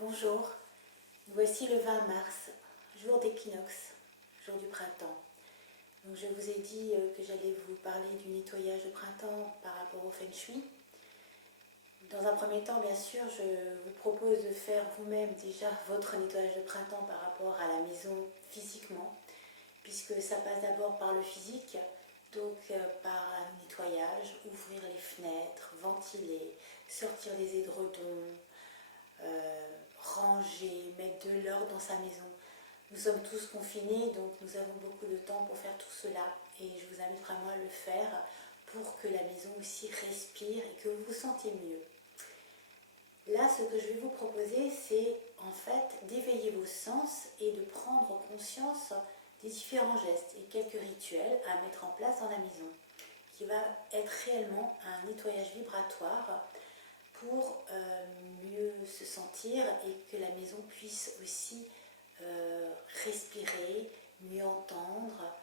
Bonjour, voici le 20 mars, jour d'équinoxe, jour du printemps. Donc je vous ai dit que j'allais vous parler du nettoyage de printemps par rapport au Feng Shui. Dans un premier temps, bien sûr, je vous propose de faire vous-même déjà votre nettoyage de printemps par rapport à la maison physiquement, puisque ça passe d'abord par le physique, donc par un nettoyage, ouvrir les fenêtres, ventiler, sortir les édredons, ranger, mettre de l'ordre dans sa maison. Nous sommes tous confinés, donc nous avons beaucoup de temps pour faire tout cela et je vous invite vraiment à le faire pour que la maison aussi respire et que vous vous sentiez mieux. Là, ce que je vais vous proposer, c'est en fait d'éveiller vos sens et de prendre conscience des différents gestes et quelques rituels à mettre en place dans la maison, qui va être réellement un nettoyage vibratoire pour mieux se sentir et que la maison puisse aussi respirer, mieux entendre,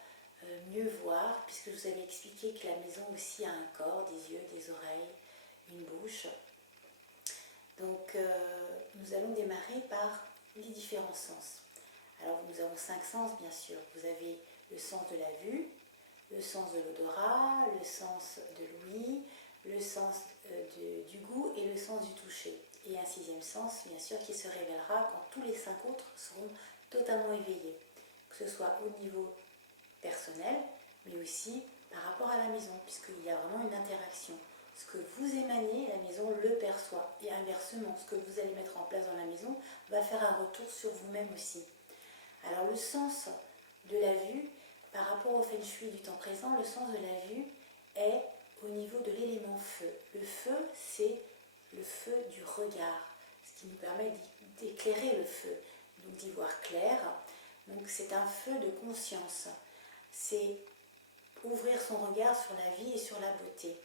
mieux voir, puisque je vous avais expliqué que la maison aussi a un corps, des yeux, des oreilles, une bouche. Donc nous allons démarrer par les différents sens. Alors nous avons 5 sens bien sûr. Vous avez le sens de la vue, le sens de l'odorat, le sens de l'ouïe, le sens du goût et le sens du toucher. Et un 6e sens, bien sûr, qui se révélera quand tous les 5 autres seront totalement éveillés. Que ce soit au niveau personnel, mais aussi par rapport à la maison, puisqu'il y a vraiment une interaction. Ce que vous émanez, la maison le perçoit. Et inversement, ce que vous allez mettre en place dans la maison va faire un retour sur vous-même aussi. Alors le sens de la vue, par rapport au Feng Shui du temps présent, le sens de la vue est au niveau de l'élément feu. Le feu, c'est le feu du regard, ce qui nous permet d'éclairer le feu, donc d'y voir clair. Donc c'est un feu de conscience. C'est ouvrir son regard sur la vie et sur la beauté.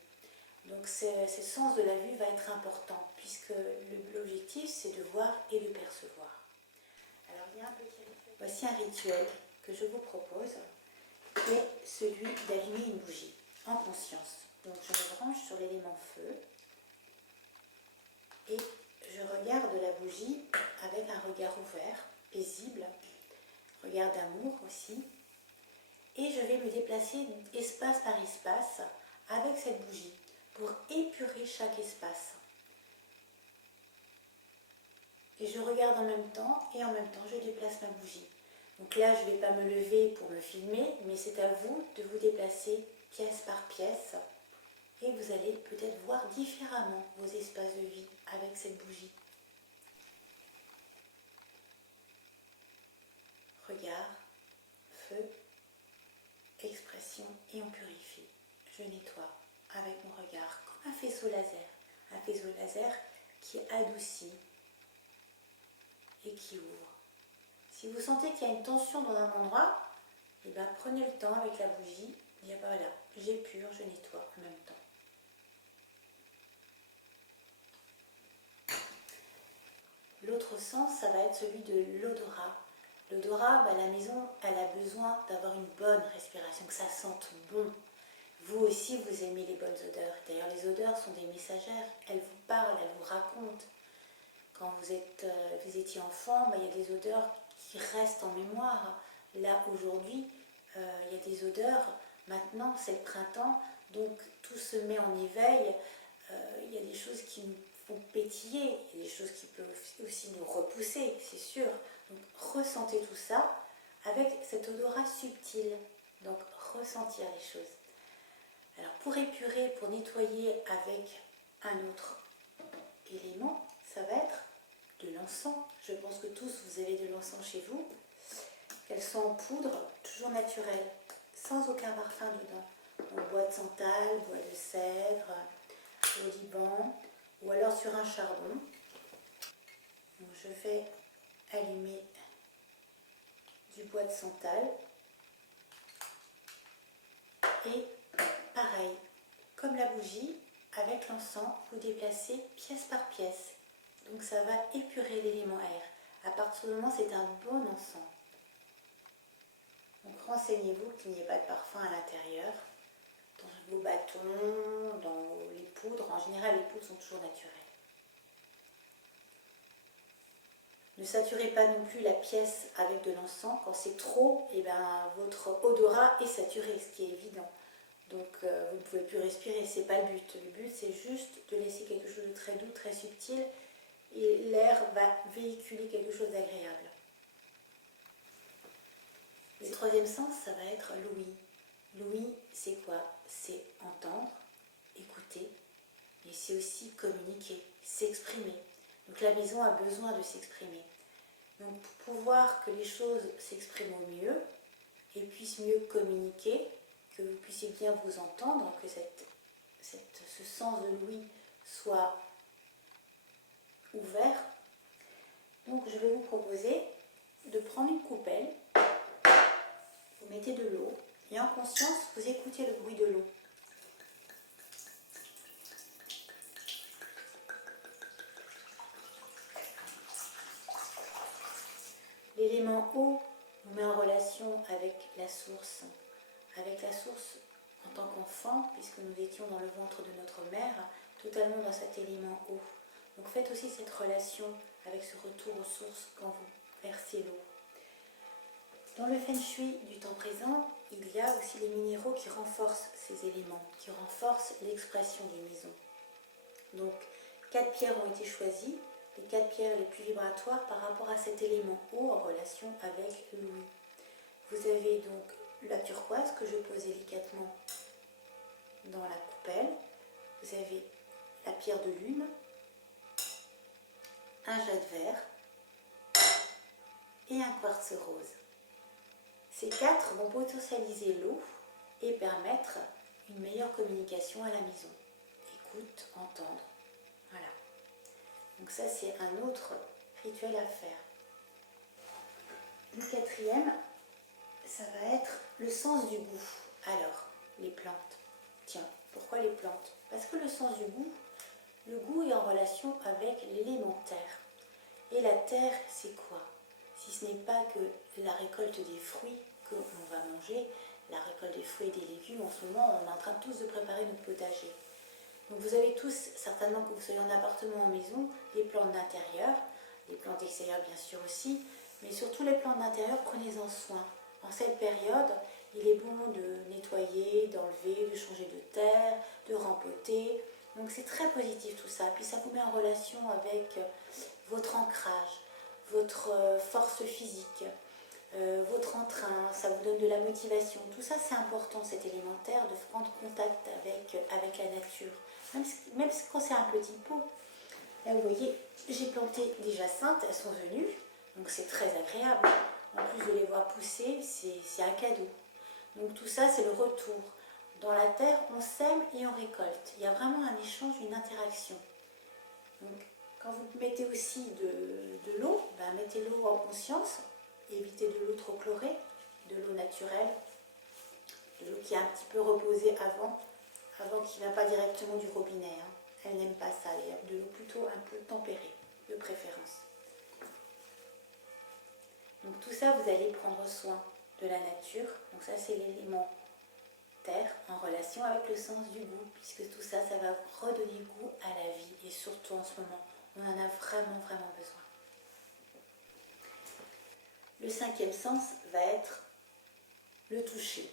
Donc ce sens de la vue va être important, puisque l'objectif, c'est de voir et de percevoir. Alors il y a un petit rituel. Voici un rituel que je vous propose, qui est celui d'allumer une bougie en conscience. Donc je me branche sur l'élément feu et je regarde la bougie avec un regard ouvert, paisible, regard d'amour aussi. Et je vais me déplacer espace par espace avec cette bougie pour épurer chaque espace. Et je regarde en même temps et en même temps je déplace ma bougie. Donc là je ne vais pas me lever pour me filmer, mais c'est à vous de vous déplacer pièce par pièce. Et vous allez peut-être voir différemment vos espaces de vie avec cette bougie. Regard, feu, expression et on purifie. Je nettoie avec mon regard comme un faisceau laser. Un faisceau laser qui adoucit et qui ouvre. Si vous sentez qu'il y a une tension dans un endroit, eh bien, prenez le temps avec la bougie. Et voilà, j'épure, je nettoie en même temps. L'autre sens, ça va être celui de l'odorat. L'odorat, la maison, elle a besoin d'avoir une bonne respiration, que ça sente bon. Vous aussi, vous aimez les bonnes odeurs. D'ailleurs, les odeurs sont des messagères. Elles vous parlent, elles vous racontent. Quand vous étiez enfant, il y a des odeurs qui restent en mémoire. Là, aujourd'hui, il y a des odeurs. Maintenant, c'est le printemps, donc tout se met en éveil. Il y a des choses qui nous font pétiller, il y a des choses qui peuvent aussi nous repousser, c'est sûr. Donc ressentez tout ça avec cet odorat subtil. Donc ressentir les choses. Alors pour épurer, pour nettoyer avec un autre élément, ça va être de l'encens. Je pense que tous vous avez de l'encens chez vous. Qu'elles sont en poudre, toujours naturelles, sans aucun parfum dedans. Donc bois de santal, bois de cèdre, au Liban, ou alors sur un charbon. Donc je vais allumer du bois de santal. Et pareil, comme la bougie, avec l'encens, vous déplacez pièce par pièce. Donc ça va épurer l'élément air. À partir du moment où c'est un bon encens. Donc renseignez-vous qu'il n'y ait pas de parfum à l'intérieur. Dans vos bâtons, dans les poudres. En général, les poudres sont toujours naturelles. Ne saturez pas non plus la pièce avec de l'encens. Quand c'est trop, eh ben, votre odorat est saturé, ce qui est évident. Donc vous ne pouvez plus respirer, c'est pas le but. Le but c'est juste de laisser quelque chose de très doux, très subtil, et l'air va véhiculer quelque chose d'agréable. Le troisième sens, ça va être l'ouïe. L'ouïe, c'est quoi? C'est entendre, écouter, mais c'est aussi communiquer, s'exprimer. Donc la maison a besoin de s'exprimer. Donc pour pouvoir que les choses s'expriment au mieux et puissent mieux communiquer, que vous puissiez bien vous entendre, que ce sens de l'ouïe soit ouvert, donc je vais vous proposer de prendre une coupelle, vous mettez de l'eau et en conscience vous écoutez le bruit de l'eau. L'élément eau nous met en relation avec la source en tant qu'enfant, puisque nous étions dans le ventre de notre mère, totalement dans cet élément eau. Donc faites aussi cette relation avec ce retour aux sources quand vous versez l'eau. Dans le Feng Shui du temps présent, il y a aussi les minéraux qui renforcent ces éléments, qui renforcent l'expression d'une maison. Donc 4 pierres ont été choisies, les 4 pierres les plus vibratoires par rapport à cet élément eau en relation avec l'ouïe. Vous avez donc la turquoise que je pose délicatement dans la coupelle. Vous avez la pierre de lune, un jade vert et un quartz rose. Ces 4 vont potentialiser l'eau et permettre une meilleure communication à la maison. Écoute, entendre. Voilà. Donc ça, c'est un autre rituel à faire. Le 4e, ça va être le sens du goût. Alors, les plantes. Tiens, pourquoi les plantes? Parce que le sens du goût, le goût est en relation avec l'élément terre. Et la terre, c'est quoi? Si ce n'est pas que la récolte des fruits que l'on va manger, la récolte des fruits et des légumes, en ce moment, on est en train tous de préparer notre potager. Donc vous avez tous, certainement que vous soyez en appartement ou en maison, des plantes d'intérieur, des plantes extérieures bien sûr aussi, mais surtout les plantes d'intérieur, prenez-en soin. En cette période, il est bon de nettoyer, d'enlever, de changer de terre, de rempoter. Donc c'est très positif tout ça. Puis ça vous met en relation avec votre ancrage, votre force physique, votre entrain, ça vous donne de la motivation. Tout ça c'est important, cet élémentaire, de prendre contact avec la nature. Même quand c'est un petit pot. Là vous voyez, j'ai planté des jacinthes, elles sont venues, donc c'est très agréable. En plus de les voir pousser, c'est un cadeau. Donc tout ça c'est le retour. Dans la terre, on sème et on récolte. Il y a vraiment un échange, une interaction. Donc quand vous mettez aussi de l'eau, ben mettez l'eau en conscience, évitez de l'eau trop chlorée, de l'eau naturelle, de l'eau qui est un petit peu reposée avant qui ne vient pas directement du robinet. Hein. Elle n'aime pas ça, elle est de l'eau plutôt un peu tempérée, de préférence. Donc tout ça, vous allez prendre soin de la nature. Donc ça, c'est l'élément terre en relation avec le sens du goût, puisque tout ça, ça va redonner goût à la vie. Et surtout en ce moment, on en a vraiment, vraiment besoin. Le 5e sens va être le toucher.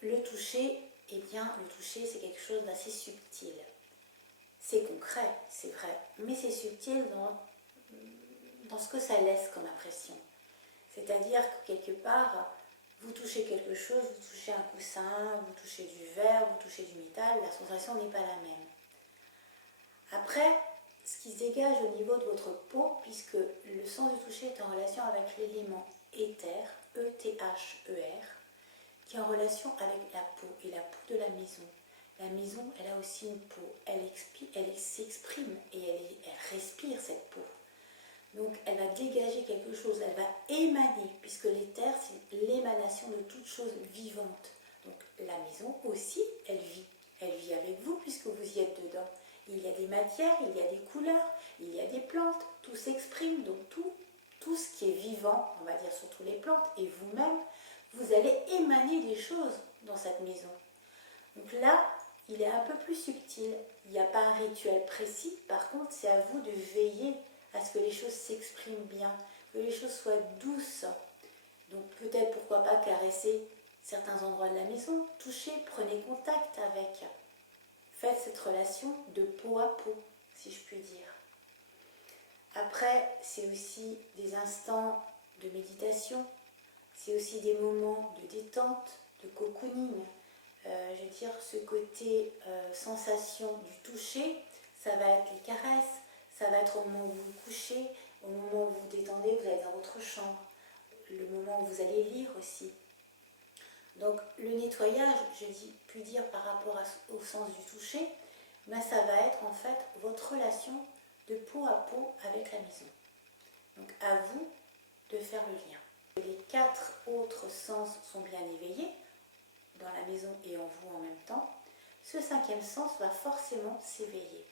Le toucher, eh bien, le toucher, c'est quelque chose d'assez subtil. C'est concret, c'est vrai, mais c'est subtil dans ce que ça laisse comme impression. C'est-à-dire que quelque part, vous touchez quelque chose, vous touchez un coussin, vous touchez du verre, vous touchez du métal, la sensation n'est pas la même. Après, ce qui se dégage au niveau de votre peau, puisque le sens du toucher est en relation avec l'élément éther, E-T-H-E-R, qui est en relation avec la peau, et la peau de la maison. La maison, elle a aussi une peau, elle s'exprime et elle respire cette peau. Donc elle va dégager quelque chose, elle va émaner, puisque l'éther, c'est l'émanation de toute chose vivante. Donc la maison aussi, elle vit avec vous puisque vous y êtes dedans. Il y a des matières, il y a des couleurs, il y a des plantes, tout s'exprime, donc tout ce qui est vivant, on va dire surtout les plantes, et vous-même, vous allez émaner des choses dans cette maison. Donc là, il est un peu plus subtil, il n'y a pas un rituel précis, par contre c'est à vous de veiller à ce que les choses s'expriment bien, que les choses soient douces. Donc peut-être pourquoi pas caresser certains endroits de la maison, toucher, prenez contact avec. Faites cette relation de peau à peau, si je puis dire. Après, c'est aussi des instants de méditation, c'est aussi des moments de détente, de cocooning. Je veux dire, ce côté sensation du toucher, ça va être les caresses, ça va être au moment où vous vous couchez, au moment où vous vous détendez, vous allez dans votre chambre, le moment où vous allez lire aussi. Donc le nettoyage, puis dire par rapport au sens du toucher, ben, ça va être en fait votre relation de peau à peau avec la maison. Donc à vous de faire le lien. Les 4 autres sens sont bien éveillés dans la maison et en vous en même temps. Ce 5e sens va forcément s'éveiller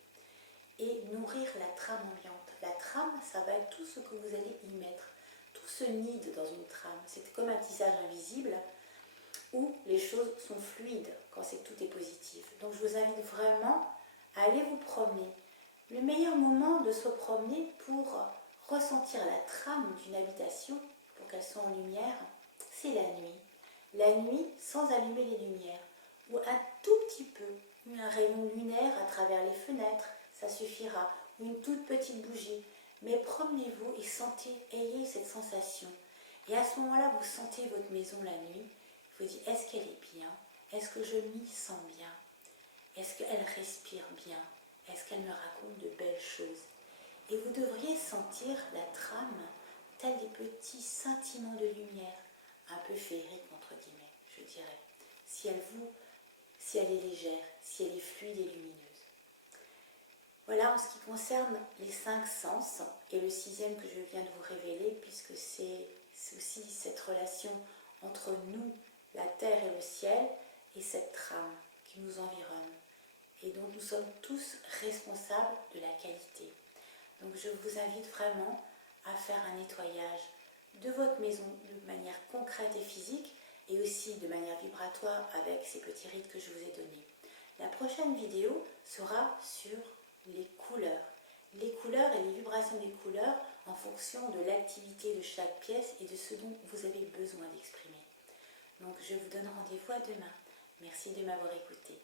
et nourrir la trame ambiante. La trame, ça va être tout ce que vous allez y mettre, tout se nid dans une trame. C'est comme un tissage invisible où les choses sont fluides quand tout est positif. Donc je vous invite vraiment à aller vous promener. Le meilleur moment de se promener pour ressentir la trame d'une habitation, pour qu'elle soit en lumière, c'est la nuit. La nuit sans allumer les lumières, ou un tout petit peu, un rayon lunaire à travers les fenêtres, ça suffira, ou une toute petite bougie. Mais promenez-vous et ayez cette sensation. Et à ce moment-là, vous sentez votre maison la nuit. Vous dites, est-ce qu'elle est bien? Est-ce que je m'y sens bien? Est-ce qu'elle respire bien? Est-ce qu'elle me raconte de belles choses? Et vous devriez sentir la trame telle des petits scintillements de lumière, un peu féeriques entre guillemets, je dirais, si elle est légère, si elle est fluide et lumineuse. Voilà en ce qui concerne les 5 sens et le 6e que je viens de vous révéler, puisque c'est aussi cette relation entre nous, la terre et le ciel, et cette trame qui nous environne et dont nous sommes tous responsables de la qualité. Donc je vous invite vraiment à faire un nettoyage de votre maison de manière concrète et physique et aussi de manière vibratoire avec ces petits rites que je vous ai donnés. La prochaine vidéo sera sur les couleurs et les vibrations des couleurs en fonction de l'activité de chaque pièce et de ce dont vous avez besoin d'exprimer. Donc je vous donne rendez-vous à demain. Merci de m'avoir écouté.